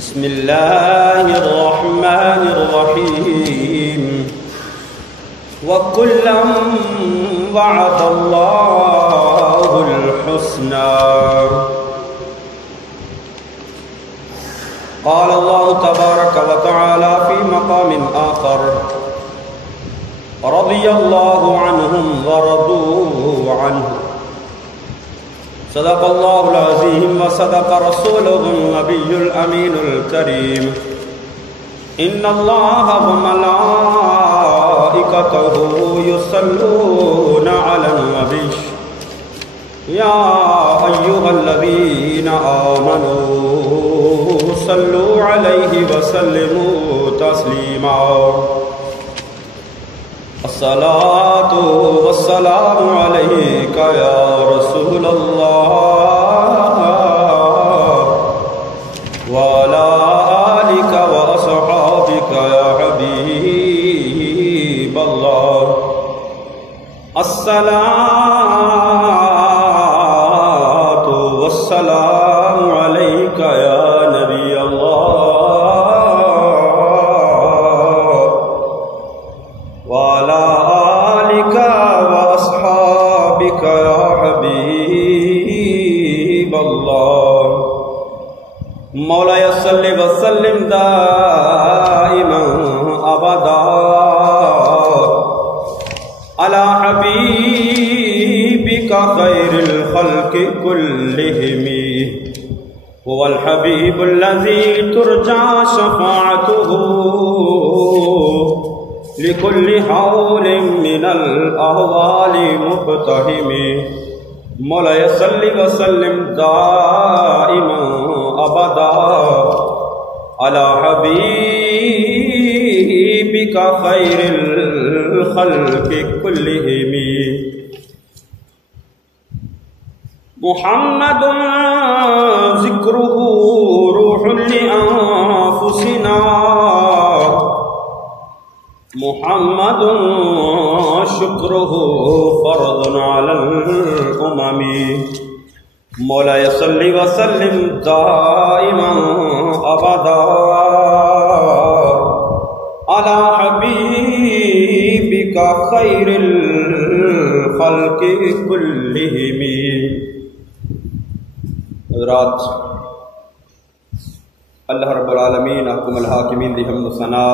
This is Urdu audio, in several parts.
بسم الله الرحمن الرحيم وكلا وعد الله الحسنى قال الله تبارك وتعالى في مقام آخر رضي الله عنهم ورضوا عنه صدق الله العظيم وصدق رسوله النبي الأمين الكريم إن الله وملائكته يصلون على النبي يا أيها الذين آمنوا صلوا عليه وسلموا تسليما الصلاة والسلام عليك يا رسول الله وعلى آلك وأصحابك يا حبيب الله الصلاة والسلام عليك يا نبي الله وعلى آلك وأصحابك يا حبيب الله مولاي صل وسلم دائما أبدا على حبيبك خير الخلق كلهم هو الحبيب الذي ترجى شفاعته لكل حول من الأهوال مقتحم مولاي صل وسلم دائما أبدا على حبيبك خير الخلق كلهم محمد ذكره روح لأنفسنا محمد شكره فرض على الأمم مولاي صل وسلم دائما أبدا على حبيبك خير الخلق كلهم حضرات اللہ رب العالمین احکم الحاکمین دی حمد و ثنا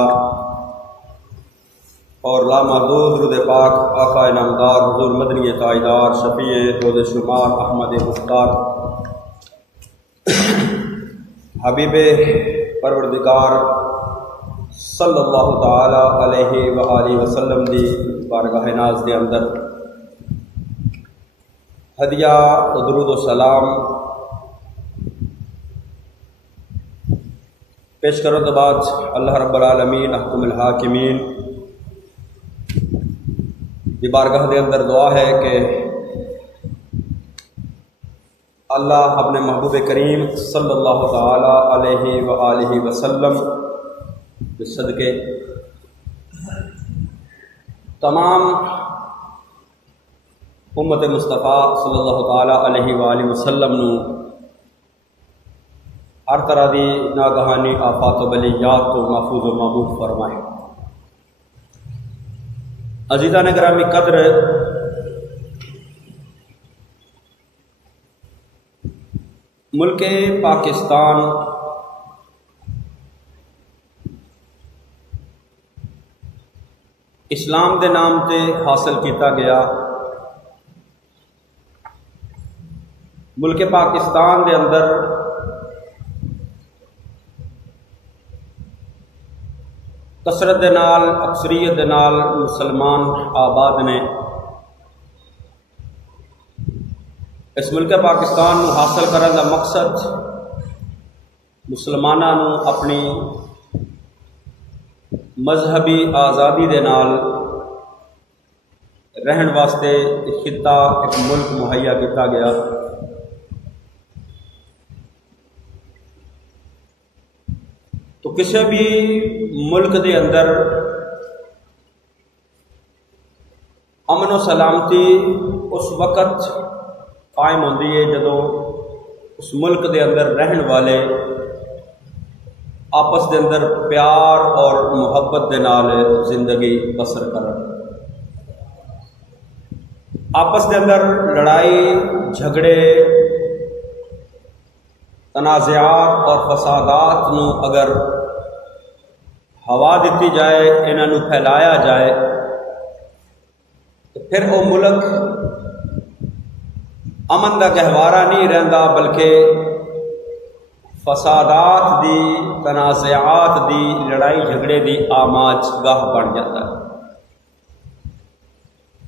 اور لامحدود درود پاک آقا نامدار حضور مدنی تاجدار شفیع روز شمار احمد مختار حبیب پروردگار صلی اللہ تعالی علیہ وآلہ وسلم دی بارگاہ ناز دے اندر ہدیہ و درود و سلام پیش کرو تو بعد اللہ رب العالمین احکم الحاکمین یہ بارگاہ دے اندر دعا ہے کہ اللہ اپنے محبوب کریم صلی اللہ تعالی علیہ وآلہ وسلم کے صدقے تمام امت مصطفیٰ صلی اللہ تعالی علیہ وآلہ وسلم نو ہر طرح دی ناگہانی آفات و بلیات کو محفوظ و محبوب فرمائے۔ عزیزان گرامی قدر، ملک پاکستان اسلام دے نام تے حاصل کیتا گیا۔ ملک پاکستان دے اندر کثرت دے نال اکثریت دے نال مسلمان آباد نے۔ اس ملک پاکستان نو حاصل کرنے کا مقصد مسلمانوں نو اپنی مذہبی آزادی دے نال رہن واسطے ایک خطہ ایک ملک مہیا کیتا گیا۔ تو کسی بھی ملک دے اندر امن و سلامتی اس وقت قائم ہوندی ہے جدوں اس ملک دے اندر رہن والے آپس دے اندر پیار اور محبت دے نال زندگی بسر کرن، آپس دے اندر لڑائی جھگڑے تنازعات اور فسادات نو اگر ہوا دیتی جائے، انہاں نو پھیلایا جائے، تو پھر وہ ملک امن دا گہوارہ نہیں رہندا، بلکہ فسادات دی، تنازعات دی، لڑائی جھگڑے دی آماج گاہ بن جاتا ہے۔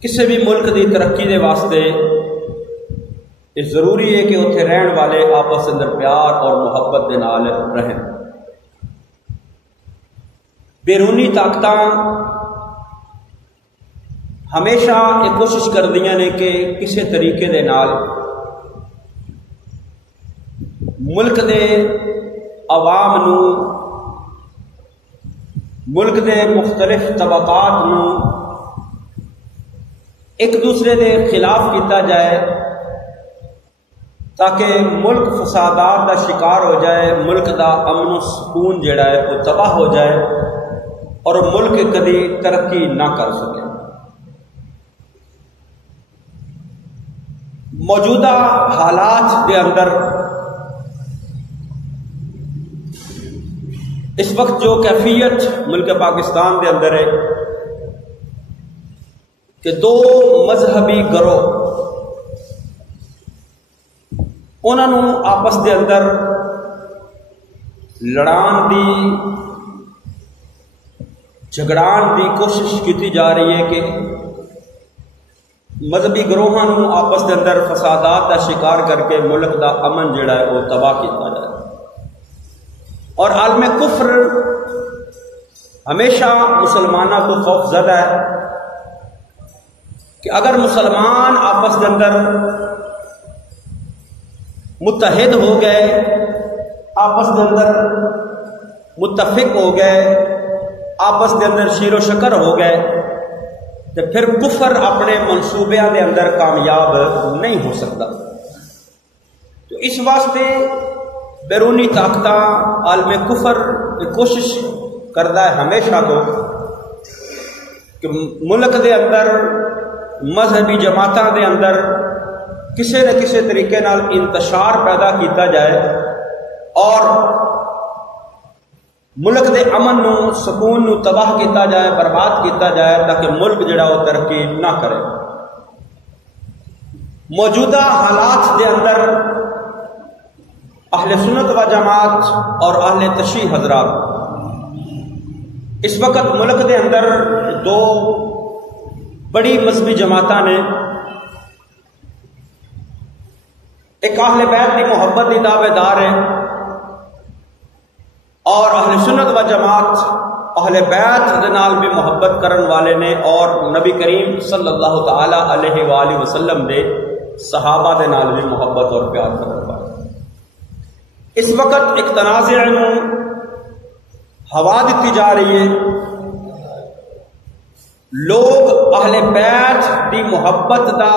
کسی بھی ملک دی ترقی دے واسطے یہ ضروری ہے کہ اتنے رہن والے آپس اندر پیار اور محبت دے نال رہیں۔ بیرونی طاقتاں ہمیشہ یہ کوشش کردیاں نے کہ کسی طریقے دے نال ملک دے عوام نو، ملک دے مختلف طبقات نو ایک دوسرے دے خلاف کیتا جائے، تاکہ ملک فسادات دا شکار ہو جائے، ملک دا امن و سکون جڑا ہے وہ تباہ ہو جائے اور ملک کدی ترقی نہ کر سکے۔ موجودہ حالات کے اندر اس وقت جو کیفیت ملک پاکستان کے اندر ہے کہ دو مذہبی گروہ انہوں آپس کے اندر لڑان دی، جھگڑان دی کوشش کی جا رہی ہے کہ مذہبی گروہاں آپس کے اندر فسادات کا شکار کر کے ملک دا امن جڑا ہے وہ تباہ کیا جائے۔ اور عالم کفر ہمیشہ مسلمانوں کو خوف زدہ ہے کہ اگر مسلمان آپس کے اندر متحد ہو گئے، آپس کے اندر متفق ہو گئے، آپس کے اندر شیر و شکر ہو گئے، تو پھر کفر اپنے منصوبیاں دے اندر کامیاب نہیں ہو سکتا۔ تو اس واسطے بیرونی طاقتاں عالم کفر کوشش کرتا ہے ہمیشہ تو کہ ملک دے اندر مذہبی جماعتاں دے اندر کسی نہ کسی طریقے نال انتشار پیدا کیتا جائے اور ملک دے امن نو، سکون نو تباہ کیتا جائے، برباد کیتا جائے، تاکہ ملک جڑا وہ ترقی نہ کرے۔ موجودہ حالات دے اندر اہل سنت و جماعت اور اہل تشیع حضرات اس وقت ملک دے اندر دو بڑی مذہبی جماعتاں نے، ایک اہل بیت کی محبت کی دعوے دار ہے اور اہل سنت و جماعت اہل بیت دے نال بھی محبت کرن والے نے اور نبی کریم صلی اللہ تعالی علیہ وآلہ وسلم دے صحابہ دے نال بھی محبت اور پیار کرن والے۔ اس وقت ایک تنازع نو ہوا دیتی جا رہی ہے، لوگ اہل بیت دی محبت دا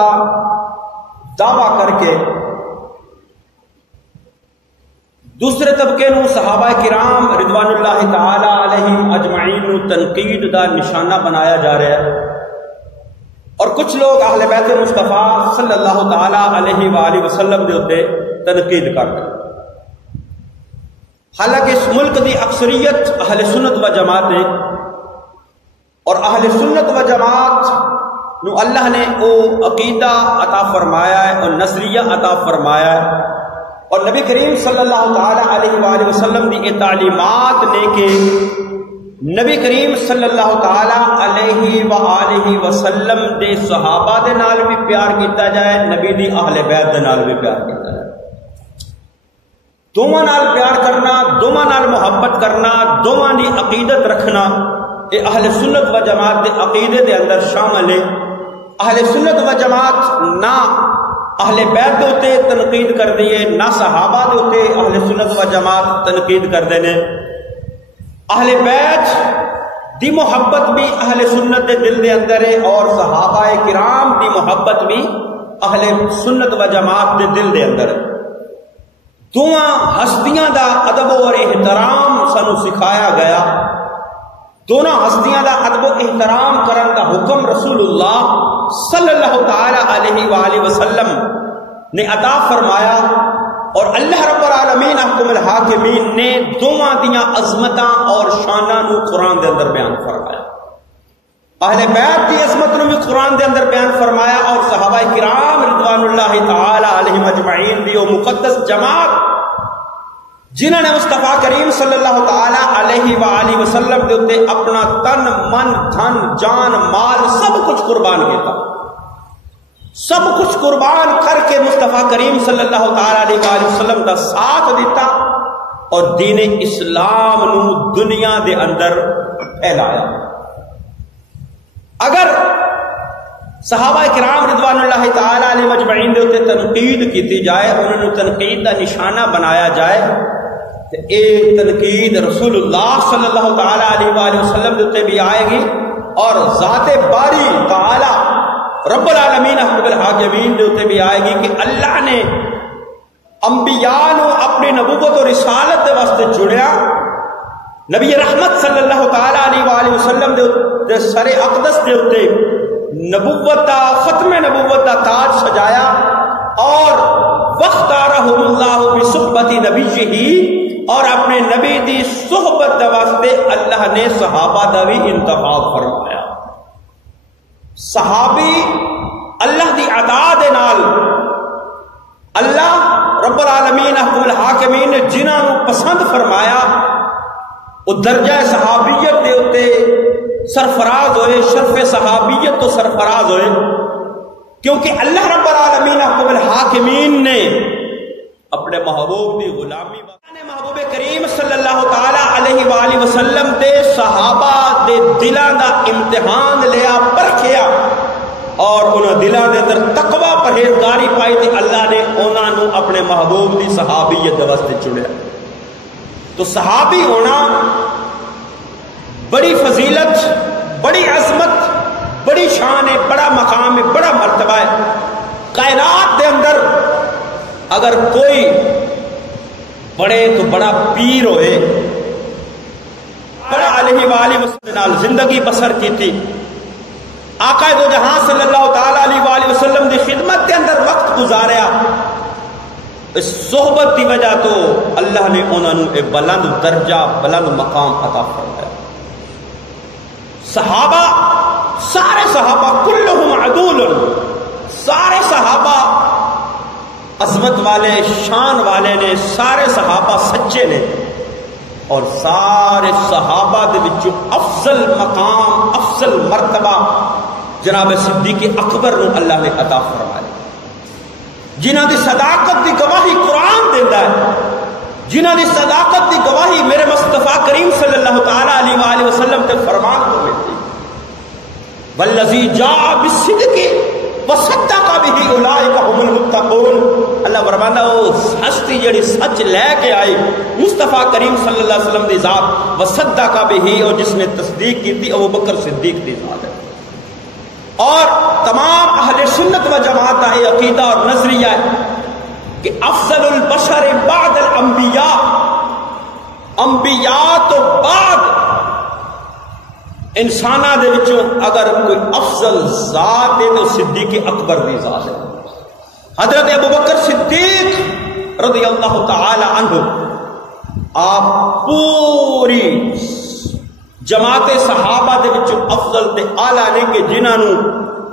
دعویٰ کر کے دوسرے طبقے نو صحابہ کرام رضوان اللہ تعالی علیہم اجمعین نو تنقید دا نشانہ بنایا جا رہا ہے، اور کچھ لوگ اہل بیت مصطفیٰ صلی اللہ تعالی علیہ وآلہ وسلم دے اوتے تنقید کرتے ہیں۔ حالانکہ اس ملک دی اکثریت اہل سنت و جماعت ہے، اور اہل سنت و جماعت نو اللہ نے او عقیدہ عطا فرمایا ہے اور نظریہ عطا فرمایا ہے، اور نبی کریم صلی اللہ تعالی علیہ وآلہ وسلم دی یہ تعلیمات نے کہ نبی کریم صلی اللہ تعالی علیہ وآلہ وسلم دے صحابہ دے نال بھی پیار کیتا جائے، نبی دی اہل بیت دے نال بھی پیار کیتا جائے۔ دوواں نال پیار کرنا، دوواں نال محبت کرنا، دوواں دی عقیدت رکھنا، یہ اہل سنت و جماعت دے عقیدے دے اندر شامل ہے۔ اہل سنت و جماعت نہ اہل بیت دے اوتے تنقید کر دیے، نہ صحابہ دے اوتے اہل سنت و جماعت تنقید کر دینے۔ اہل بیت دی محبت بھی اہل سنت دے دل دے اندر ہے، اور صحابہ کرام دی محبت بھی اہل سنت و جماعت دے دل دے اندر ہے۔ دونوں ہستیاں دا ادب اور احترام سانو سکھایا گیا. دونوں ہستیاں دا ادب و احترام کرن دا حکم رسول اللہ صلی اللہ تعالی علیہ وآلہ وسلم نے عطا فرمایا. اور اللہ رب العالمین احکم الحاکمین نے دونوں دیاں عظمتاں اور شاناں نو قرآن دے اندر بیان فرمایا. اہل بیت کی عظمت نو بھی قرآن دے اندر بیان فرمایا، اور صحابہ کرام رضوان اللہ تعالی علیہم اجمعین بھی وہ مقدس جماعت جنہوں نے مصطفیٰ کریم صلی اللہ تعالی علیہ وآلہ وسلم کے اتنے اپنا تن من دھن جان مال سب کچھ قربان کیتا، سب کچھ قربان کر کے مصطفیٰ کریم صلی اللہ تعالی علیہ وآلہ وسلم کا ساتھ دیتا اور دین اسلام نو دنیا دے اندر پھیلایا. اگر صحابہ کرام رضوان اللہ تعالی علیہ مجمعین دے اتنے تنقید کیتی جائے، انہوں نے تنقید کا نشانہ بنایا جائے، تو ایک تنقید رسول اللہ صلی اللہ تعالی علیہ وآلہ وسلم دے اتنے بھی آئے گی، اور ذات باری تعالی رب العالمین احکم الحاکمین دے اتنے بھی آئے گی کہ اللہ نے انبیاء نو اپنی نبوت و رسالت دے واسطے جڑیا. نبی رحمت صلی اللہ تعالی علیہ وآلہ وسلم دے سر اقدس دے اتنے نبوت دا ختم نبوت دا تاج سجایا، اور واختارہم اللہ بصحبت نبیہ، اور اپنے نبی دی صحبت دے واسطے اللہ نے صحابہ دا بھی انتخاب فرمایا. صحابی اللہ دی عطا دے نال اللہ رب العالمین احکم الحاکمین نے جنہاں نو پسند فرمایا وہ درجہ صحابیت دے اتے سرفراز ہوئے، شرف صحابیت تو سرفراز ہوئے، کیونکہ اللہ رب العالمین احکم الحاکمین نے اپنے محبوب دی غلامی محبوب کریم صلی اللہ تعالی علیہ وآلہ وسلم دے صحابہ دے دلاں دا امتحان لیا، پرکھیا، اور انہاں دلاں دے اندر تقوی پرہیزگاری پائی تے اللہ نے انہاں نو اپنے محبوب دی صحابیت دے واسطے چنیا. تو صحابی ہونا بڑی فضیلت، بڑی عظمت، بڑی شان ہے، بڑا مقام ہے، بڑا مرتبہ ہے. کائنات دے اندر اگر کوئی بڑے تو بڑا پیر ہوئے، بڑا علیہ وآلہ وسلم زندگی بسر کی تھی، آقا دو جہاں صلی اللہ تعالی علیہ وآلہ وسلم دی خدمت کے اندر وقت گزاریا، اس صحبت کی وجہ تو اللہ نے انہوں نے ایک بلند درجہ، بلند مقام عطا فرمایا. صحابہ، سارے صحابہ کلہم عدول، سارے صحابہ عظمت والے، شان والے نے، سارے صحابہ سچے نے، اور سارے صحابہ دے وچوں افضل مقام، افضل مرتبہ جناب صدیق اکبر نو اللہ نے عطا فرمایا، جنہاں دی صداقت دی گواہی قرآن دیندا ہے، جنہاں دی صداقت دی گواہی میرے مصطفیٰ کریم صلی اللہ تعالی علیہ وآلہ وسلم تے فرمان کو ملتی. والذی جاء بالصدق وصدق به اولئک هم المتقون. اللہ فرماتا ہے وہ ہستی جڑی سچ لے کے آئی مصطفیٰ کریم صلی اللہ علیہ وسلم دی ذات، وصدق به، اور جس نے تصدیق کی تھی ابو بکر صدیق دی ذات ہے. اور تمام اہل سنت و جماعت کا یہ عقیدہ اور نظریہ ہے کہ افضل البشر بعد الانبیاء، انبیاء تو بعد انسانہ دے وچوں اگر کوئی افضل ذات ہے تو صدیق اکبر دی ذات ہے. حضرت ابو بکر صدیق رضی اللہ تعالی عنہ آپ پوری جماعت صحابہ دے وچوں افضل تے اعلیٰ نے کہ جنہاں نو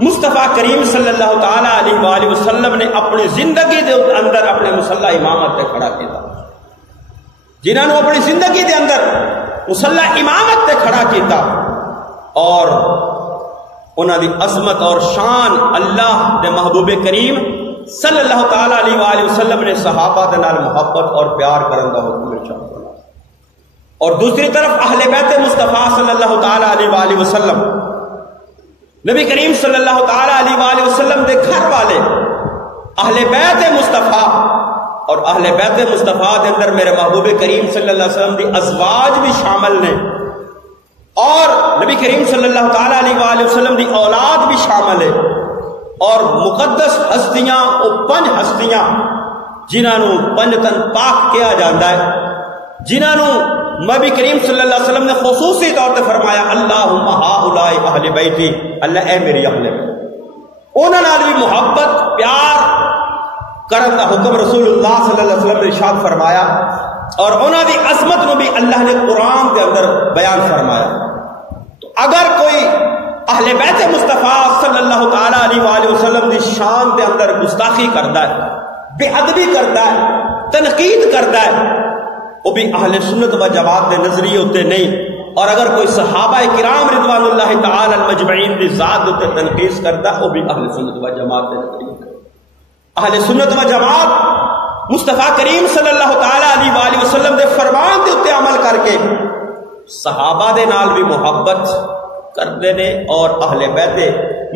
مصطفیٰ کریم صلی اللہ تعالی علیہ وآلہ وسلم نے اپنی زندگی دے اندر اپنے مصلی امامت تے کھڑا کیتا، جنہاں نو اپنی زندگی دے اندر مصلی امامت تے کھڑا کیتا، اور انہاں دی عظمت اور شان اللہ دے محبوب کریم صلی اللہ تعالی علیہ وآلہ وسلم نے صحابہ دے نال محبت اور پیار کرن دا حکم ارشاد فرمایا. اور دوسری طرف اہل بیت مصطفیٰ صلی اللہ تعالی علیہ وآلہ وسلم، نبی کریم صلی اللہ تعالی علیہ وآلہ وسلم دے گھر والے اہل بیت مصطفیٰ، اور اہل بیت مصطفیٰ دے اندر میرے محبوب کریم صلی اللہ علیہ وسلم دی ازواج بھی شامل نے، اور نبی کریم صلی اللہ تعالی علیہ وآلہ وسلم دی اولاد بھی شامل ہے، اور مقدس ہستیاں وہ 5 ہستیاں جنہاں نو 5 تن پاک کیا جاتا ہے، جنہاں نو نبی کریم صلی اللہ علیہ وسلم نے خصوصی طور پہ فرمایا اللہم ہؤلاء اہل بیتی، اللہ اے میری اہل بیت، انہاں نال بھی محبت پیار کرن دا حکم رسول اللہ صلی اللہ علیہ وسلم نے ارشاد فرمایا، اور انہاں دی عظمت نو بھی اللہ نے قرآن کے اندر بیان فرمایا۔ تو اگر کوئی اہل بیت مصطفیٰ صلی اللہ تعالی علیہ وآلہ وسلم دی شان دے اندر گستاخی کرتا ہے، بے ادبی کرتا ہے، تنقید کرتا ہے، وہ بھی اہل سنت و جماعت دے نظریے ہوتے نہیں۔ اور اگر کوئی صحابہ کرام رضوان اللہ تعالی المجمعین دی ذات ہوتے تنقید کرتا ہے، وہ بھی اہل سنت و جماعت دے نظریے۔ اہل سنت و جماعت مصطفیٰ کریم صلی اللہ تعالی علیہ وآلہ وسلم دے فرمان دے اتے عمل کر کے صحابہ دے نال بھی محبت کرتے نے، اور اہل بیت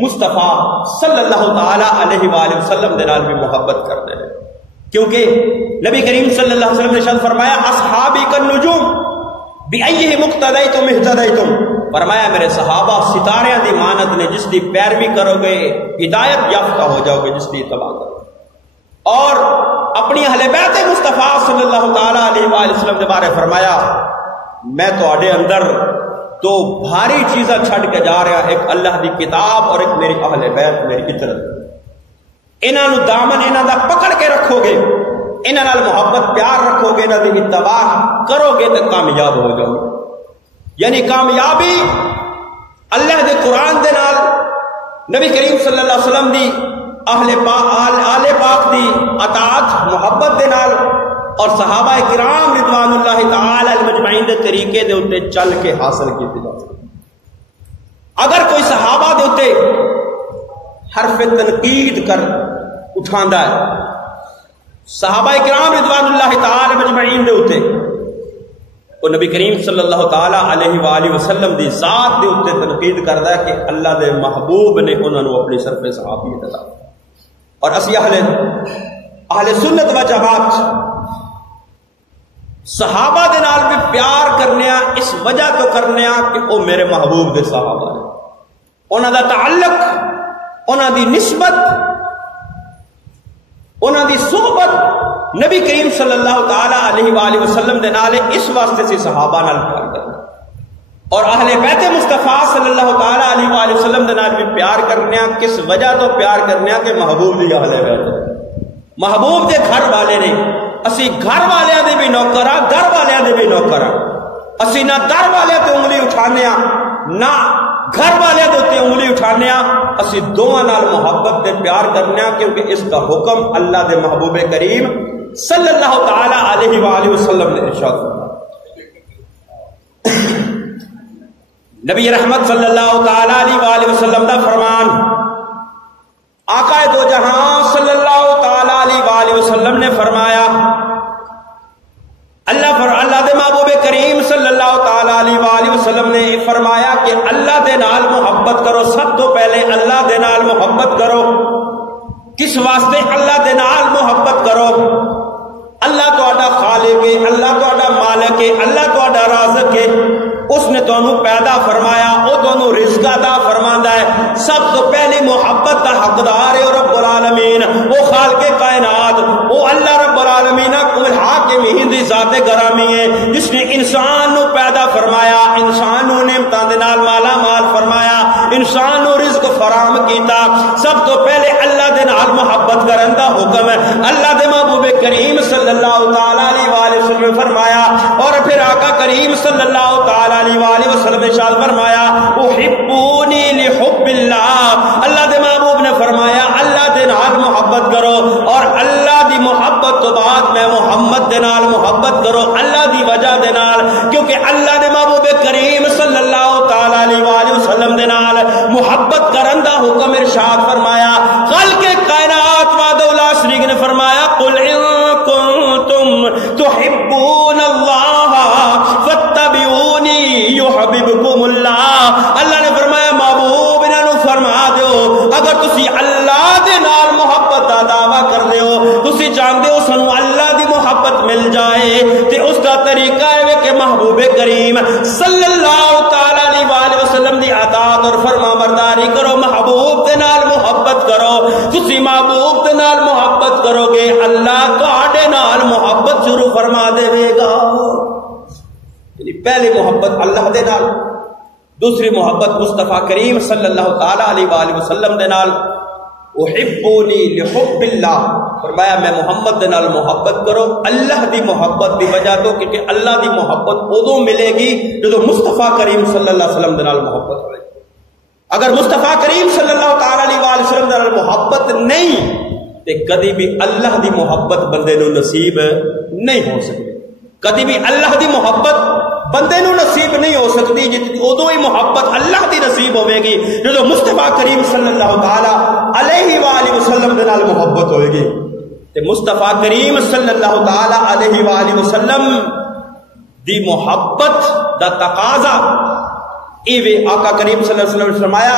مصطفیٰ صلی اللہ تعالی علیہ وآلہ وسلم دے نال بھی محبت کرتے ہیں، کیونکہ نبی کریم صلی اللہ علیہ وسلم نے شان فرمایا اصحابی کالنجوم بأیہم اقتدیتم اہتدیتم، فرمایا میرے صحابہ ستاریاں دی مانند نے، جس دی پیروی کرو گے ہدایت یافتہ ہو جاؤ گے، جس دی اتباع کرو۔ اور اپنی اہل بیت مصطفیٰ صلی اللہ تعالی علیہ وآلہ وسلم کے بارے فرمایا میں تواڈے اندر تو بھاری چیزاں چھڈ کے جا رہا، ایک اللہ دی کتاب اور ایک میری اہل بیت، میری عطرت، انہاں نو دامن انہاں دا پکڑ کے رکھو گے، انہاں نال محبت پیار رکھو گے، انہاں دی اتباع کرو گے تو کامیاب ہو جاؤ گے۔ یعنی کامیابی اللہ دے قرآن دے نال، نبی کریم صلی اللہ علیہ وسلم دی آل پاک دی اطاعت محبت دے نال، اور صحابہ کرام رضوان اللہ تعالی المجمعین دے طریقے دے اتے چل کے حاصل کیتے جا سکتے۔ اگر کوئی صحابہ دے اتے حرف تنقید کر اٹھاندا ہے، صحابہ کرام رضوان اللہ تعالی مجمعین دے اتے، وہ نبی کریم صلی اللہ تعالی علیہ وآلہ وسلم دی ذات دے اتے تنقید کردا ہے کہ اللہ دے محبوب نے انہاں نو اپنی شرف صحابیت عطا۔ اور اسی اہل سنت و جماعت صحابہ دے نال بھی پیار کرنے اس وجہ تو کرنے کہ وہ میرے محبوب دے صحابہ نے، انہاں دا تعلق، انہاں دی نسبت، انہاں دی صحبت نبی کریم صلی اللہ تعالی علیہ وآلہ وسلم دے نال اس واسطے سے صحابہ نال پیار کرنا، اور اہل بیت مصطفیٰ صلی اللہ تعالی علیہ وآلہ وسلم دے نال بھی پیار کرنے کس وجہ تو پیار کرنے کہ محبوب دی اہل بیت، محبوب دے گھر والے نے، اسی گھر والے دے بھی نوکر ہاں، در والے دے بھی نوکر ہاں، اسی نہ در والے تے انگلی اٹھانے نہ گھر والے دے تے انگلی اٹھانے، اسی دونوں نال محبت دے پیار کرنے، کیونکہ اس کا حکم اللہ دے محبوب کریم صلی اللہ تعالی علیہ وآلہ وسلم نے ارشاد فرمایا۔ نبی رحمت صلی اللہ تعالی علیہ وآلہ وسلم دا فرمان، آقا دو جہاں صلی اللہ تعالی علیہ وآلہ وسلم نے فرمایا، اللہ دے محبوب کریم صلی اللہ تعالی علیہ وآلہ وسلم نے فرمایا کہ اللہ دے نال محبت کرو، سب تو پہلے اللہ دے نال محبت کرو۔ کس واسطے اللہ دے نال محبت کرو؟ اللہ تہاڈا خالق ہے، اللہ تہاڈا مالک ہے، اللہ تہاڈا رازق ہے، اس نے تانوں پیدا فرمایا، وہ تانوں رزق عطا فرماندا ہے۔ سب تو پہلی محبت کا حقدار ہے رب العالمین، وہ خالق کائنات، وہ اللہ رب العالمین حاکم ہی ذات گرامی ہے، جس نے انسان نو پیدا فرمایا، انسان نو نعمتاں دے نال مالا مال فرمایا، انسان نو رزق فراہم کیتا۔ سب تو پہلے اللہ دے نال محبت کرن دا حکم ہے اللہ دے محبوب کریم صلی اللہ تعالی علیہ وآلہ وسلم نے فرمایا، اور پھر آقا کریم صلی اللہ تعالی علیہ وآلہ وسلم نے ارشاد فرمایا احبونی لحب اللہ، اللہ دے محبوب نے فرمایا اللہ دے نال محبت کرو، اور اللہ دی محبت تو بعد میں محمد دے نال محبت کرو، اللہ دی وجہ دے نال، کیونکہ اللہ دے محبوب کریم صلی اللہ تعالی علیہ وآلہ وسلم دے نال محبت کرن دا حکم ارشاد فرمایا۔ خالق کائنات وحدہ لا شریک نے فرمایا قل ان کنتم تحبون اللہ فاتبعونی یحببکم اللہ، اللہ نے فرمایا محبوب انہاں نو فرما دیو اگر تسی اللہ دے نال محبت دا دعویٰ کر دیو، تسی چاہندے ہو سنو اللہ دی محبت مل جائے، تے اس دا طریقہ ہے کہ محبوب کریم صلی اللہ تعالی علیہ وآلہ وسلم دی اطاعت اور فرما برداری کرو، محبوب دے نال محبت کرو، تسی محبوب دے نال محبت کرو گے اللہ تہاڈے نال محبت شروع فرما دے گا۔ یعنی پہلی محبت اللہ دے نال، دوسری محبت مصطفیٰ کریم صلی اللہ تعالی علیہ وآلہ وسلم دے نال، احبونی لحب اللہ، فرمایا میں محمد دے نال محبت کرو اللہ دی محبت دی وجہ تو، کیونکہ اللہ دی محبت ادو ملے گی جدو مصطفیٰ کریم صلی اللہ علیہ وسلم دے نال محبت ہوئے. اگر مصطفیٰ کریم صلی اللہ تعالی علیہ وآلہ وسلم دے نال محبت نہیں تے کدی بھی اللہ دی محبت بندے نو نصیب نہیں ہو سکتی. کدی بھی اللہ دی محبت بندے نو نصیب نہیں ہو سکتی ادو ہی محبت اللہ دی نصیب ہوئے گی جدو مصطفیٰ کریم صلی اللہ تعالی علیہ وآلہ وسلم دے نال محبت ہوئے گی. تے مصطفیٰ کریم صلی اللہ تعالی علیہ وآلہ وسلم دی محبت دا تقاضا ایوے آقا کریم صلی اللہ علیہ وسلم نے فرمایا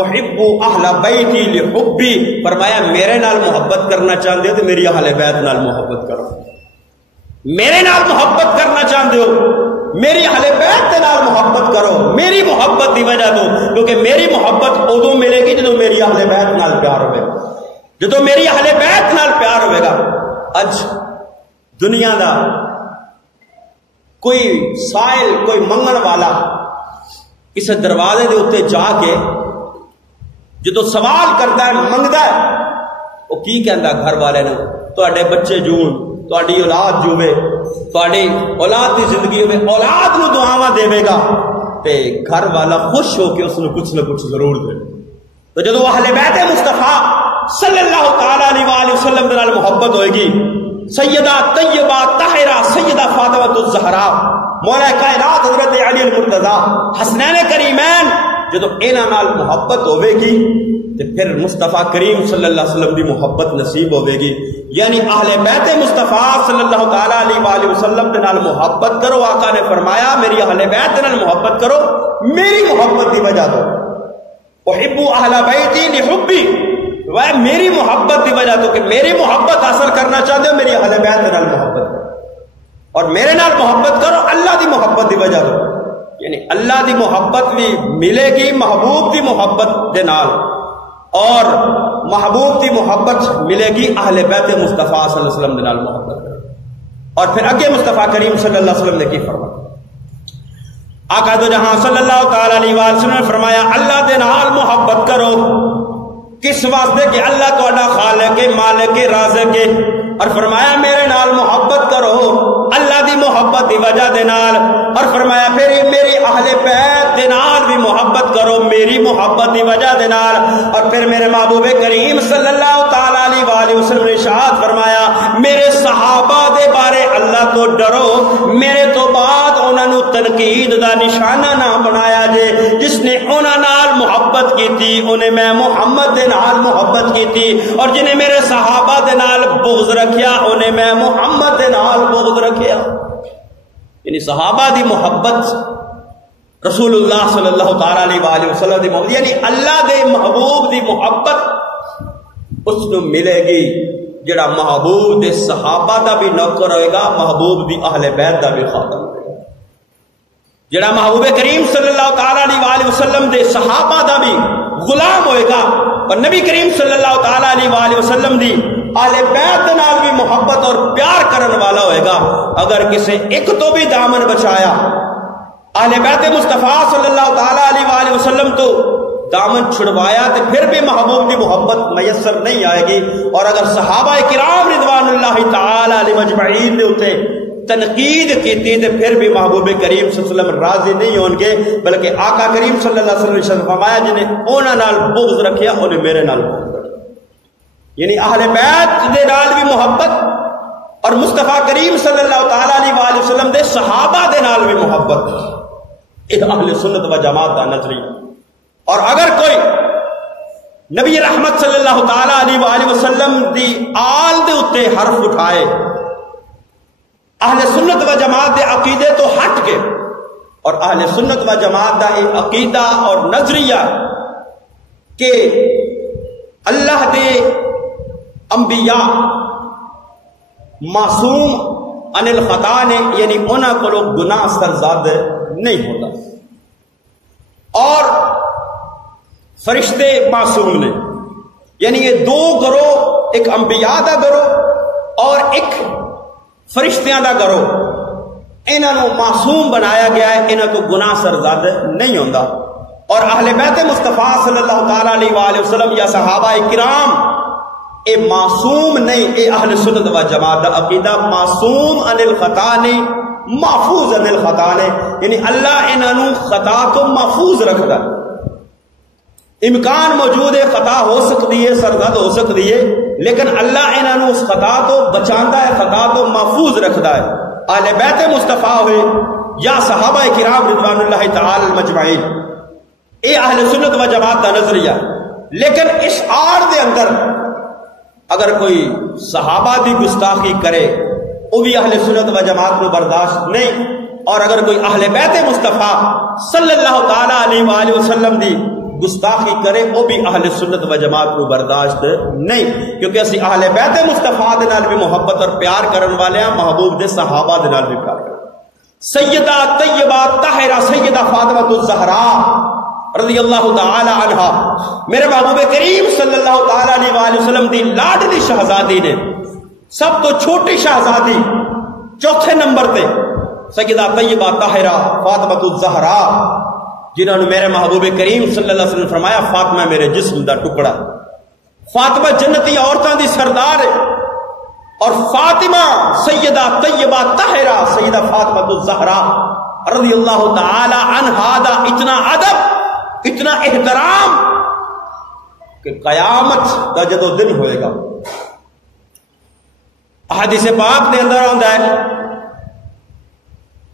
احب اہل بیتی لحبی، فرمایا میرے نال محبت کرنا چاہتے ہو تو میری اہل بیت نال محبت کرو. میرے نال محبت کرنا چاہتے ہو میری اہل بیت کے نال محبت کرو میری محبت دی وجہ تو، کیونکہ میری محبت ادو ملے گی جدو میری اہل بیت نال پیار ہوئے گا، جدو میری اہل بیت نال پیار ہوئے گا. اج دنیا دا کوئی سائل کوئی منگن والا کسی دروازے دے اتنے جا کے جدو سوال کرتا ہے منگتا ہے وہ کی کہندا گھر والے نے تواڈے بچے جون تواڈی اولاد جوے تواڈی اولاد دی زندگی میں اولاد نو دعاواں دے گا تے گھر والا خوش ہو کے اس نو کچھ نہ کچھ ضرور دے. تو جدو اہل بیت مصطفیٰ صلی اللہ تعالی علیہ وآلہ وسلم دے نال محبت ہوئے گی، سیدہ طیبہ طاہرہ سیدہ فاطمہ الزہرا مولا کائنات حضرت علی المرتضیٰ حسنین کریمین جدو انہاں نال محبت ہوئے گی تو پھر مصطفیٰ کریم صلی اللہ علیہ وسلم دی محبت نصیب ہوئے گی. یعنی اہل بیت مصطفیٰ صلی اللہ تعالی علیہ وآلہ وسلم دے نال محبت کرو. آقا نے فرمایا میری اہل بیت نال محبت کرو میری محبت دی وجہ تو، احبوا اہل بیتی لحبی، میری محبت دی وجہ تو کہ میری محبت حاصل کرنا چاہتے ہو میری اہل بیت نال محبت کرو اور میرے نال محبت کرو اللہ دی محبت دی وجہ تو. یعنی اللہ دی محبت بھی ملے گی محبوب دی محبت دے نال، اور محبوب دی محبت ملے گی اہل بیت مصطفیٰ صلی اللہ علیہ وسلم دے نال محبت کرو. اور پھر اگے مصطفیٰ کریم صلی اللہ علیہ وسلم نے کی فرمایا، آقا دو جہاں صلی اللہ تعالی علیہ وسلم نے فرمایا اللہ دے نال محبت کرو. کس واسطے کہ اللہ تہاڈا خالق مالک رازق، اور فرمایا میرے نال محبت کرو اللہ دی محبت دی وجہ دے نال، اور فرمایا پھر میری اہل بیت دے نال بھی محبت کرو میری محبت دی وجہ دے نال. اور پھر میرے محبوب کریم صلی اللہ تعالی علیہ وآلہ وسلم نے ارشاد فرمایا میرے صحابہ دے بارے اللہ تو ڈرو، میرے تو بعد انہاں نو تنقید دا نشانہ نہ بنایا جے. جس نے انہاں نال محبت کیتی انہیں میں محمد دے نال محبت کیتی، اور جنہیں میرے صحابہ دے نال بغض رکھیا انہیں میں محمد دے نال بغض رکھیا. یعنی صحابہ دی محبت رسول اللہ صلی اللہ تعالی علیہ وآلہ وسلم دی محبت، یعنی اللہ دے محبوب دی محبت اس کو ملے گی جڑا محبوب دے صحابہ دا بھی نوکر ہوئے گا محبوب دی اہل بیت دا بھی خادم ہوئے گا. جڑا محبوب کریم صلی اللہ تعالی علیہ وآلہ وسلم دے صحابہ دا بھی غلام ہوئے گا، اور نبی کریم صلی اللہ تعالی علیہ وآلہ وسلم دی اہل بیت نال بھی محبت اور پیار کرن والا ہوئے گا. اگر کسی ایک تو بھی دامن بچایا اہل بیت مصطفیٰ صلی اللہ تعالی علیہ وآلہ وسلم تو دامن چھڑوایا تو پھر بھی محبوب کی محبت میسر نہیں آئے گی. اور اگر صحابہ کرام رضوان اللہ تعالی علیہ مجمعین نے اتے تنقید کی تو پھر بھی محبوب کریم صلی اللہ علیہ وسلم راضی نہیں ہون گے، بلکہ آقا کریم صلی اللہ علیہ وسلم نے فرمایا جنہیں انہاں نال بغض رکھیا انہیں میرے نال بغض رکھیا. یعنی اہل بیت دے نال بھی محبت اور مصطفیٰ کریم صلی اللہ تعالی علیہ وآلہ وسلم دے صحابہ دے نال بھی محبت، یہ اہل سنت و جماعت کا نظریہ. اور اگر کوئی نبی رحمت صلی اللہ تعالی علیہ وآلہ وسلم دی آل دے اتے حرف اٹھائے اہل سنت و جماعت دے عقیدے تو ہٹ کے، اور اہل سنت و جماعت دا یہ عقیدہ اور نظریہ کہ اللہ دے انبیاء معصوم عن الخطا نے، یعنی انہاں کو گناہ سرزاد نہیں ہوتا، اور فرشتے معصوم نے. یعنی یہ دو گروہ، ایک انبیاء دا گروہ اور ایک فرشتیاں دا گروہ، انہوں معصوم بنایا گیا ہے، انہوں کو گناہ سرزد نہیں ہوتا. اور اہل بیت مصطفیٰ صلی اللہ تعالی علیہ وآلہ وسلم یا صحابہ کرام اے معصوم نہیں. اے اہل سنت و جماعت دا عقیدہ معصوم عن الخطا نہیں، محفوظ عن الخطا نہیں. یعنی اللہ انہوں خطا تو محفوظ رکھتا. امکان موجود ہے خطا ہو سکتی ہے، سرزد ہو سکتی ہے، لیکن اللہ انہوں اس خطا تو بچاتا ہے، خطا تو محفوظ رکھتا ہے. اہل بیت مصطفیٰ ہوئے یا صحابہ کرام رضوان اللہ تعالی مجمعین، اے اہل سنت و جماعت کا نظریہ. لیکن اس آڑ دے اندر اگر کوئی صحابہ دی گستاخی کرے وہ بھی اہل سنت و جماعت کو برداشت نہیں، اور اگر کوئی اہل بیت مصطفیٰ صلی اللہ تعالی علیہ وآلہ وسلم دی گستاخی کرے وہ بھی اہل سنت و جماعت کو برداشت نہیں. کیونکہ اسی اہل بیت مصطفیٰ دے نال بھی محبت اور پیار کرن والے ہیں، محبوب دے صحابہ دے نال بھی پیار کرن. سیدہ طیبہ طاہرہ سیدہ فاطمہ الزہراء رضی اللہ تعالی عنہا، میرے محبوب کریم صلی اللہ تعالی علیہ وآلہ وسلم دی لاڈلی شہزادی نے، سب تو چھوٹی شہزادی، چوتھے نمبر تے سیدہ طیبہ طاہرہ فاطمہ الزہراء، جنہوں نے میرے محبوب کریم صلی اللہ علیہ وسلم فرمایا فاطمہ میرے جسم دا ٹکڑا. فاطمہ جنتی عورتوں دی سردار ہے، اور فاطمہ سیدہ طیبہ طاہرہ سیدہ فاطمہ الزہراء رضی اللہ تعالی عنہا دا اتنا ادب، اتنا احترام کہ قیامت کا جدو دن ہوئے گا. احادیث پاک دے اندر آندا ہے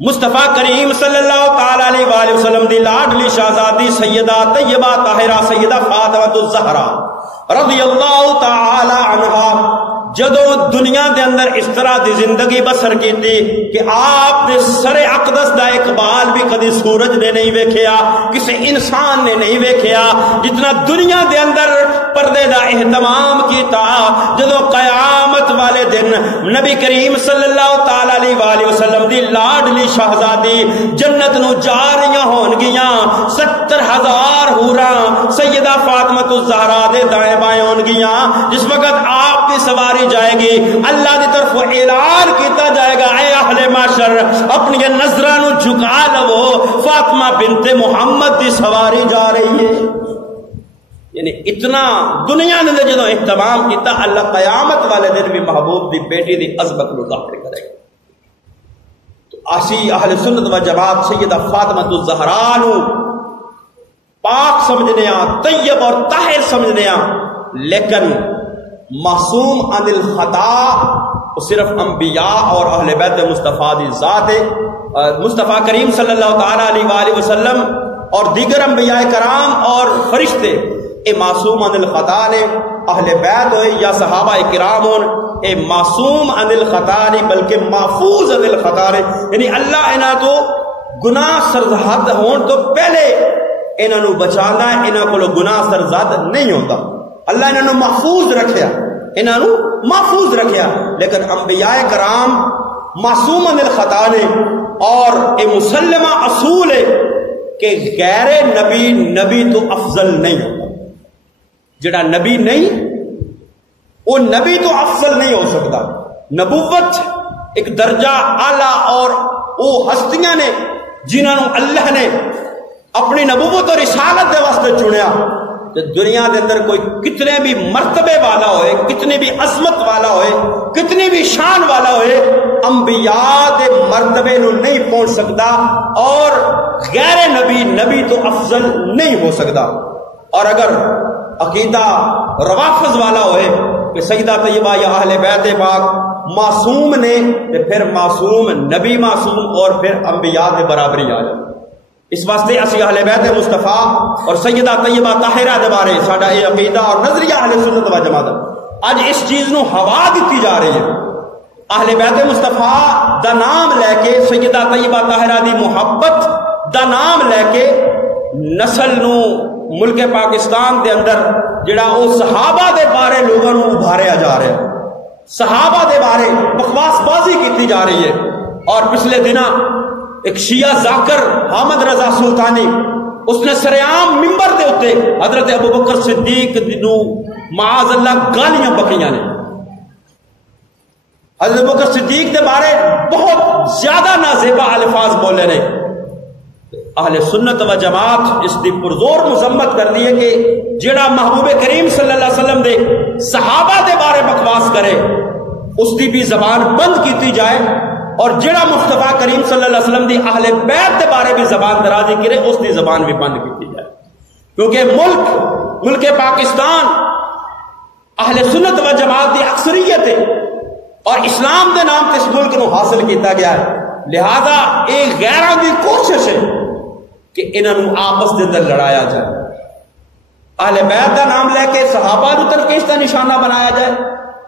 مصطفیٰ کریم صلی اللہ تعالی علیہ وآلہ وسلم دی لاڈلی شہزادی سیدہ طیبہ طاہرہ سیدہ فاطمہ الزہراء رضی اللہ تعالی عنہا جدو دنیا دے اندر اس طرح دی زندگی بسر کی تھی کہ آپ دے سر اقدس دا اقبال بھی کدی سورج نے نہیں ویکھیا، کسی انسان نے نہیں ویکھیا، جتنا دنیا دے اندر پردے دا اہتمام کیتا. جدو قیامت والے دن نبی کریم صلی اللہ تعالی علیہ وآلہ وسلم دی لاڈلی شہزادی جنت نو جا رہیاں ہون گیاں، 70,000 حوراں سیدہ فاطمہ الزہراء دے دائیں بائیں ہون گیاں. جس وقت آپ کی سواری جائے گی اللہ کی طرف اعلان کیتا جائے گا اے اہل معاشر اپنی نظراں نو جھکا لو، فاطمہ بنت محمد دی سواری جا رہی ہے. یعنی اتنا دنیا نے جدو اہتمام کیتا، اللہ قیامت والے دن بھی محبوب دی بیٹی دی عظمت نو ظاہر کرے گا. تو اسی اہل سنت و جماعت سیدہ فاطمہ الزہراء نو پاک سمجھنے ہاں، طیب اور طاہر سمجھنے ہاں، لیکن معصوم عن الخطا صرف انبیاء اور اہل بیت مصطفیٰ دی ذات ہے. مصطفیٰ کریم صلی اللہ تعالی علیہ وآلہ وسلم اور دیگر انبیاء کرام اور فرشتے اے معصوم عن الخطا نے، اہل بیت ہوئے یا صحابہ کرام ہون اے معصوم عن الخطا نہیں بلکہ محفوظ عن الخطا نے. یعنی اللہ انہاں تو گناہ سرزد ہون تو پہلے انہاں نو بچانا ہے، انہاں کو گناہ سرزد نہیں ہوتا. اللہ انہوں محفوظ رکھیا، انہوں محفوظ رکھیا. لیکن انبیاء کرام معصوم عن الخطا نے، اور اے مسلمہ اصول ہے کہ غیر نبی نبی تو افضل نہیں ہوتا. جڑا نبی نہیں وہ نبی تو افضل نہیں ہو سکتا. نبوت ایک درجہ اعلیٰ، اور وہ ہستیاں نے جنہوں اللہ نے اپنی نبوت اور رسالت دے واسطے چنیا. دنیا دے اندر کوئی کتنے بھی مرتبے والا ہوئے، کتنی بھی عظمت والا ہوئے، کتنی بھی شان والا ہوئے، انبیاء دے مرتبے نو نہیں پہنچ سکتا، اور غیر نبی نبی تو افضل نہیں ہو سکتا. اور اگر عقیدہ روافض والا ہوئے کہ سیدہ طیبہ یا اہل بیت پاک معصوم نے، تو پھر معصوم نبی معصوم اور پھر انبیاء دے برابری آ جائے. اس واسطے اسی اہل بیت مصطفیٰ اور سیدہ طیبہ طاہرہ دے بارے ساڈا یہ عقیدہ اور نظریہ اہل سنت و جماعت اج اس چیز نو ہوا دیتی جا رہی ہے. اہل بیت مصطفیٰ دا نام لے کے، سیدہ طیبہ طاہرہ دی محبت دا نام لے کے نسل نو ملک پاکستان دے اندر جڑا او صحابہ دے بارے لوگوں نو ابھاریا جا رہا ہے، صحابہ دے بارے بکواس بازی کی جا رہی ہے. اور پچھلے دنوں ایک شیعہ ذاکر حامد رضا سلطانی اس نے سریعام ممبر دے اتے حضرت ابوبکر صدیق نو معاذ اللہ گالیاں بکیاں نے. حضرت بکر صدیق کے بارے بہت زیادہ نازیبا الفاظ بولے نے. اہل سنت و جماعت اس کی پرزور مذمت کر دی ہے کہ جڑا محبوب کریم صلی اللہ علیہ وسلم دے صحابہ دے بارے بکواس کرے اس کی بھی زبان بند کیتی جائے، اور جڑا مصطفیٰ کریم صلی اللہ علیہ وسلم دی اہل بیت دے بارے بھی زبان درازی کرے اس کی زبان بھی بند کیتی جائے. کیونکہ ملک پاکستان اہل سنت و جماعت دی اکثریت ہے اور اسلام دے نام تے اس ملک نو حاصل کیتا گیا ہے. لہذا ایک غیراں دی کوشش ہے کہ انہاں نو آپس دے اندر لڑایا جائے، اہل بیت دا نام لے کے صحابہ نو تنقید کا نشانہ بنایا جائے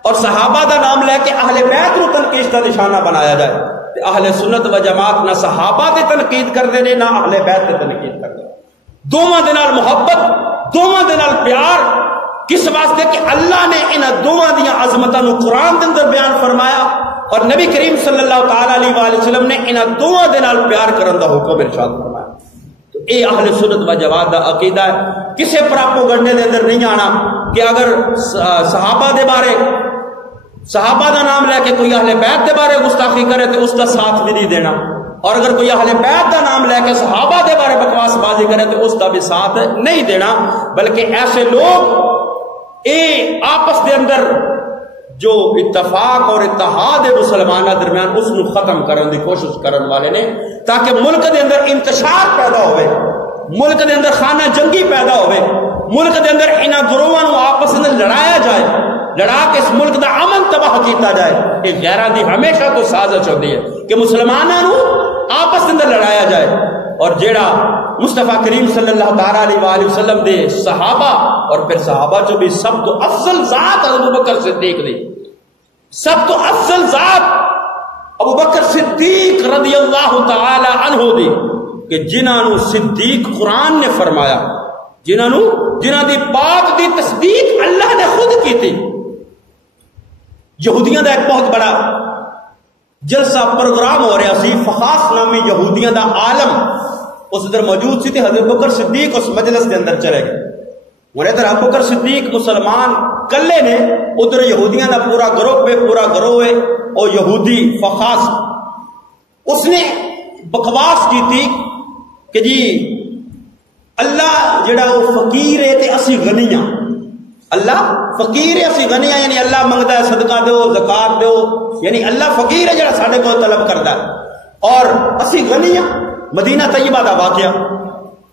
اور صحابہ دا نام لے کے اہل بیت نو تنقید کا نشانہ بنایا جائے. تے اہل سنت و جماعت نہ صحابہ تے تنقید کردے نے نہ اہل بیت تے تنقید کردے. دوواں دے نال محبت، دوواں دے نال پیار، کس واسطے کہ اللہ نے انہاں دوواں دیاں عظمتاں نو قرآن دے اندر بیان فرمایا اور نبی کریم صلی اللہ تعالی علیہ وآلہ وسلم نے انہاں دوواں دے نال پیار کرن دا حکم ارشاد فرمایا. تو اے اہل سنت و جماعت دا عقیدہ ہے. کسے پراپوگنڈے دے اندر نہیں آنا کہ اگر صحابہ دے بارے صحابہ دا نام لے کے کوئی اہل بیت دے بارے گستاخی کرے تو اس کا ساتھ بھی نہیں دینا، اور اگر کوئی اہل بیت دا نام لے کے صحابہ دے بارے بکواس بازی کرے تو اس کا بھی ساتھ نہیں دینا. بلکہ ایسے لوگ آپس دے اندر جو اتفاق اور اتحاد مسلمانوں درمیان اس کو ختم کرنے کی کوشش کرنے والے نے، تاکہ ملک دے اندر انتشار پیدا ہوئے، ملک دے اندر خانہ جنگی پیدا ہوئے، ملک دے اندر انہاں گروہاں نو آپس میں لڑایا جائے، لڑا کے اس ملک دا امن تباہ کیتا جائے. یہ غیراں دی ہمیشہ تو سازش ہوتی ہے کہ مسلمانوں نو آپس اندر لڑایا جائے. اور جیڑا مصطفیٰ کریم صلی اللہ تعالی علیہ وآلہ وسلم دے صحابہ اور پھر صحابہ جو بھی سب تو افضل ذات ابو بکر صدیق دی، سب تو افضل ذات ابو بکر صدیق رضی اللہ تعالی عنہ دی، کہ جنہاں نو صدیق قرآن نے فرمایا، جنہاں دی بات دی تصدیق اللہ نے خود کی تھی. یہودیاں دا ایک بہت بڑا جلسہ پروگرام ہو رہا سی، فخاص نامی یہودیاں دا عالم اس ادھر موجود سی. حضرت بکر صدیق اس مجلس کے اندر چلے گئے. اور ادھر ابو بکر صدیق مسلمان کلے نے، ادھر یہودیاں دا پورا گروہ ہے اور یہودی فخاص اس نے بکواس کی تھی کہ جی اللہ جڑا وہ فقیر ہے تے اسی غنی ہاں، اللہ فقیر ہے اسی غنی ہاں، یعنی اللہ منگتا ہے صدقہ دو، زکات دو، یعنی اللہ فقیر ہے جڑا ساڈے کو طلب کرتا ہے اور اسی غنی ہاں. مدینہ طیبہ دا واقعہ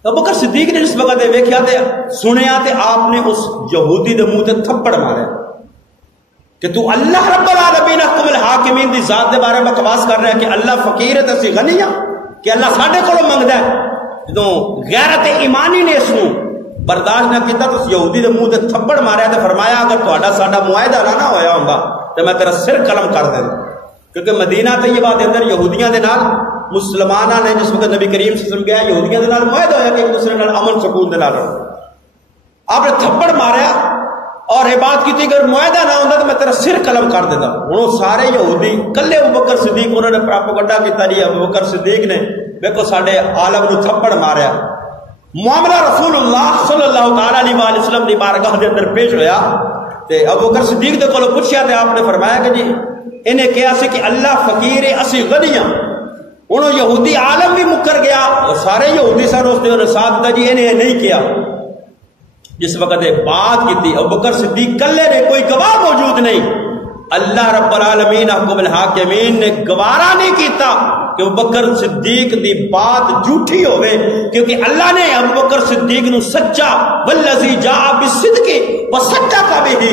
ابو بکر صدیق نے جس وقت ویکھیا تے سنیا تے آپ نے اس یہودی دے منہ تے تھپڑ مارا کہ تو اللہ رب العالمین احکم الحاکمین دی ذات دے بارے میں بکواس کر رہا ہے کہ اللہ فقیر ہے تے اسی غنی ہاں، کہ اللہ ساڈے کولوں منگدا ہے. جدوں غیرت ایمانی نے اس نو برداشت نہ کیتا تو اس یہودی دے منہ تے تھپڑ ماریا تے فرمایا اگر تہاڈا ساڈا معاہدہ نہ ہویا ہوندا تے میں تیرا سر قلم کر دیندا. کیونکہ مدینہ طیبہ دے اندر یہودیاں دے نال مسلماناں نے جس وقت نبی کریم صلی اللہ علیہ وسلم گیا یہودیاں دے نال معاہدہ ہویا کہ ایک دوسرے نال امن سکون دے نال رہو. آپ نے تھپڑ ماریا اور یہ بات کی تھی کہ اگر معاہدہ نہ ہوتا تو میں تیرا سر قلم کر دیتا. ہوں سارے یہودی کلے ابو بکر صدیق انہوں نے پراپوگنڈا کیتا جی ابو بکر صدیق نے دیکھو ساڈے عالم نو تھپڑ ماریا. معاملہ رسول اللہ صلی اللہ تعالی علیہ وآلہ وسلم دی بارگاہ دے اندر پیش ہویا تے ابو بکر صدیق دے کولوں پوچھیا تے آپ نے فرمایا کہ جی انہیں کہا سی کہ اللہ فقیر ہے اسی غنی ہاں. انہوں یہودی عالم بھی مکر گیا اور سارے یہودی سن اس نے ساتھ دیتا جی انہیں نہیں کیا. جس وقت بات کی تھی ابو بکر صدیق کلے نے، کوئی گواہ موجود نہیں. اللہ رب العالمین احکم الحاکمین نے گوارا نہیں کیتا کہ ابو بکر صدیق دی بات جھوٹی ہوئے، کیونکہ اللہ نے ابو بکر صدیق نو سچا والذی جاء بالصدق وصدق بہ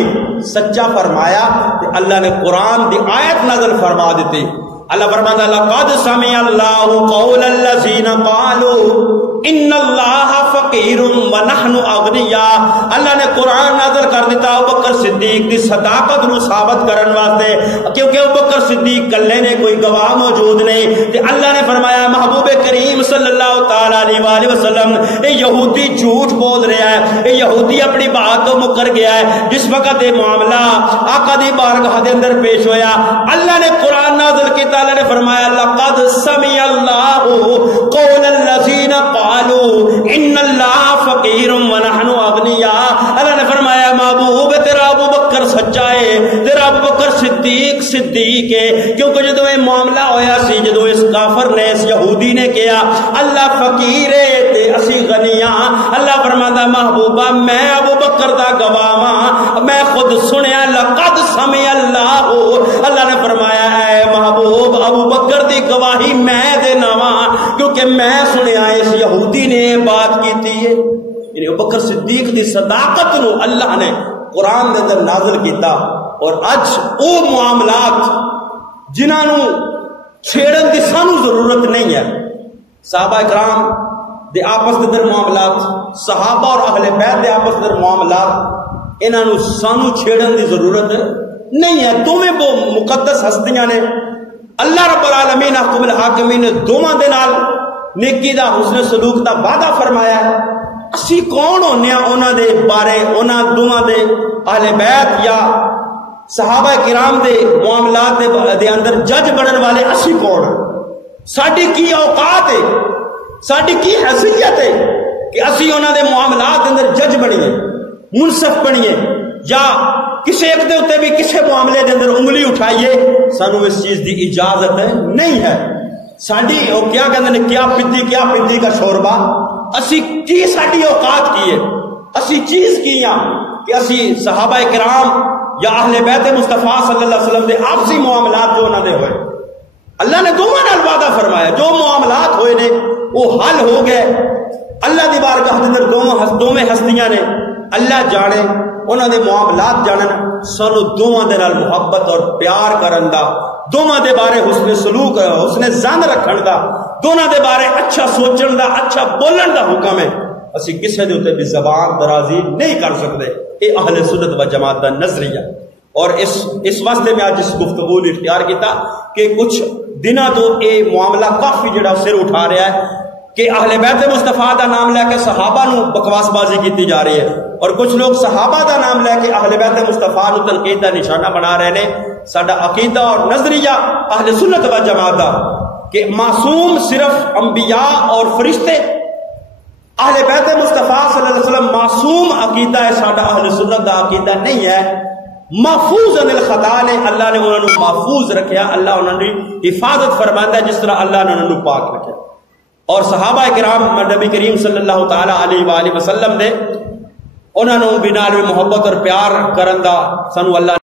سچا فرمایا. اللہ نے قرآن دی آیت نازل فرما دیتی. اللہ فرماتا لقد سمع اللہ قول الذین قالوا ان اللہ فقیر ونحن اغنیاء. اللہ نے قرآن نازل کر دیتا ابو بکر صدیق دی صداقت نو ثابت کرن واسطے، کیونکہ ابو بکر صدیق کلے نے، کوئی گواہ موجود نہیں. تے اللہ نے فرمایا محبوب کریم صلی اللہ تعالی علیہ وآلہ وسلم اے یہودی جھوٹ بول رہا ہے، اے یہودی اپنی بات تو مکر گیا ہے. جس وقت یہ معاملہ آقا دی بارگاہ دے اندر پیش ہویا اللہ نے قرآن نازل کیتا. اللہ نے فرمایا لقد سمع اللہ قول الذین قالوا ان اللہ فقیر ونحن اغنیاء. اللہ نے فرمایا محبوب تیرا ابو بکر سچا ہے، تیرا ابو بکر صدیق ہے، کیا اللہ فقیر تے اسی غنیاں. اللہ فرماندا محبوبہ میں ابو بکر دا گواہ میں خود سنیا لقد سمع اللہ. اللہ نے فرمایا اے محبوب ابو بکر دی گواہی میں دینا وا کیونکہ میں سنیا اس یہودی نے بات کیتی ہے. یعنی ابو بکر صدیق دی صداقت نو اللہ نے قرآن دے اندر نازل کیتا. اور اج او معاملات جنہاں نو چھیڑن دی سانو ضرورت نہیں ہے. صحابہ کرام دے آپس دے در معاملات, صحابہ اور اہل بیت دے آپس در معاملات, انہاں نو سانو چھیڑن دی ضرورت نہیں ہے. دوویں وہ مقدس ہستیاں نے. اللہ رب العالمین حکم الحاکمین نے دوواں دے نال نیکی دا حسن سلوک دا وعدہ فرمایا ہے. اسی کون ہونے ہیں انہاں دے بارے, انہاں دوواں دے اہل بیت یا صحابہ کرام دے معاملات دے اندر جج بنن والے اسی کون ہیں؟ ساڈی کی اوقات ہے, ساڈی کی حیثیت ہے کہ اسی انہاں دے معاملات دے اندر جج بنیے, منصف بنیے, یا کسی ایک دے اتے بھی کسی معاملے دے اندر انگلی اٹھائیے؟ سانو اس چیز دی اجازت نہیں ہے. ساڈی او کیا کہندے نے کیا پندی کا شوربا. اسی کی ساڈی اوقات کی ہے, اسی چیز کی ہیں کہ اسی صحابہ کرام یا اہل بیت مصطفیٰ صلی اللہ علیہ وسلم دے آپسی معاملات جو انہوں نے ہوئے, اللہ نے دونوں نال وعدہ فرمایا جو معاملات ہوئے نے وہ حل ہو گئے. اللہ دی بارگاہ دے اندر دوویں ہستیاں نے, اللہ جانے انہوں دے معاملات جانن. سانو دوواں دے نال محبت اور پیار کرن دا, دوواں دے بارے حسن سلوک حسن ظن رکھن دا, دونوں دے بارے اچھا سوچن دا اچھا بولن دا حکم ہے. اسی کسے دے اوتے بھی زبان درازی نہیں کر سکتے. اے اہل سنت و جماعت دا نظریہ. اور اس واسطے میں آج اس گفتگو نے اختیار کیتا کہ کچھ دنوں تو اے معاملہ کافی جڑا سر اٹھا رہا ہے کہ اہل بیت مصطفیٰ دا نام لے کے صحابہ نو بکواس بازی کیتی جا رہی ہے, اور کچھ لوگ صحابہ دا نام لے کے اہل بیت مصطفیٰ نو تنقید دا نشانہ بنا رہے نے. ساڈا عقیدہ اور نظریہ اہل سنت و جماعت دا کہ معصوم صرف انبیاء اور فرشتے, اہل بیت مصطفیٰ صلی اللہ علیہ وسلم معصوم عقیدہ ہے. ساڈا اہل سنت دا عقیدہ نہیں ہے. محفوظ عن الخطا نے, اللہ نے انہوں نے محفوظ رکھیا, اللہ انہوں نے حفاظت فرماتا ہے جس طرح اللہ نے انہوں نے پاک رکھا. اور صحابہ کرام نبی کریم صلی اللہ تعالی علیہ وآلہ وسلم نے انہوں نے بنا محبت اور پیار کرن دا سانو اللہ